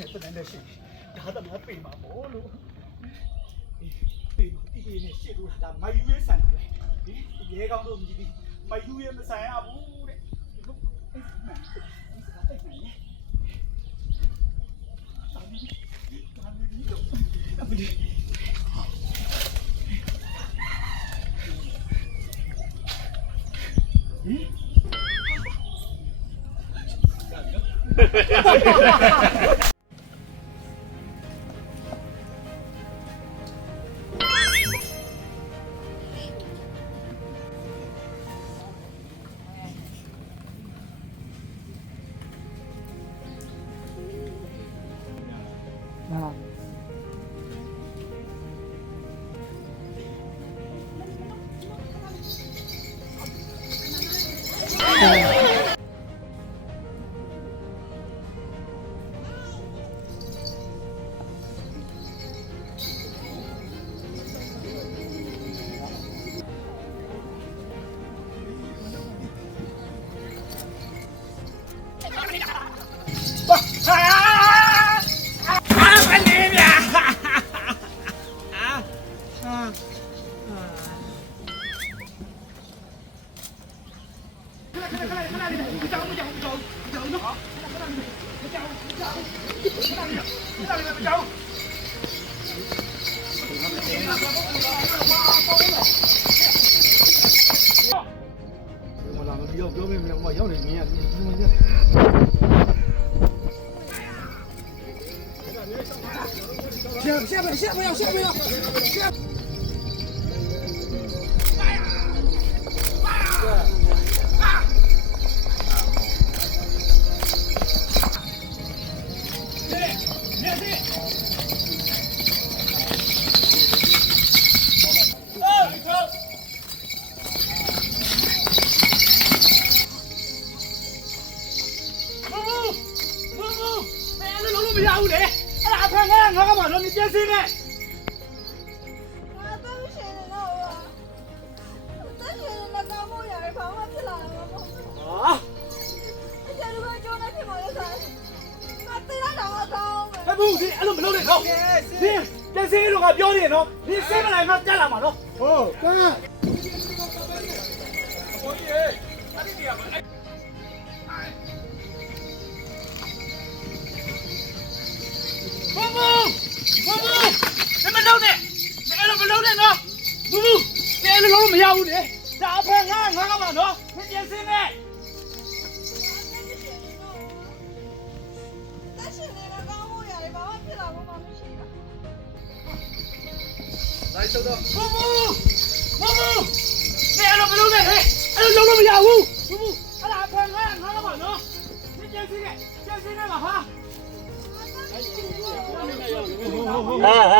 နဲ့တန်းတဲ့ရှိဒါသမားပြေမှာပေါ့လို့ပြေမှာတီးပြေနဲ့ရှစ်လို့ဒါမိုက်ယူရေးဆန်တယ်ဒီရဲကောင်းတို့မြည်ပြီးမိုက်ယူရေးမဆန်ရဘူးတဲ့ဒီလိုအဲ့ဒီမှာဒီစကားတိတ်နေတယ်တာမီတော့အမလီ下不要！မရဘူးလေအဲ့ဒါအဖန်ငါကမှတော့နေပြင်းစင်းနေငါတော့ရှင်နေတော့တက်ရှင်နေတော့မို့ရတယ်ဘာမှဖြစ်လာမှာမဟုတ်ဘူးဟာအကျလူကကြောနေဖြစ်မှာလဲဆိုင်ငါတေးရတော့ကောင်းမယ်ဘူးဒီအဲ့လိုမလုပ်နဲ့တော့ဒီပြင်းစင်းလို့ကပြောနေနော်ဒီစင်းမလိုက်မှတက်လာမှာနော်ဟုတ်ကဲ့ဟိုကြီးအဲ့ဒီနေရာမှာဘူနမလုံးနဲ့အဲ့လိုမလုံးနဲ့နော်ဘူအဲ့လိုလုံးမရဘူးလေဒါအဖေငါကမှနော်ပြင်းစင်းနေတက်ရှင်နေတော့ကောင်းမို့ရတယ်ဘာမှဖြစ်လာမှာမရှိတာလိုက်တော့ဘူအဲ့လိုမလုံးနဲ့ဟဲ့အဲ့လိုလုံးလို့မရဘူးဘူအဲ့ဒါအဖေငါကမှနော်ပြင်းစင်းနေပါဟာဟာ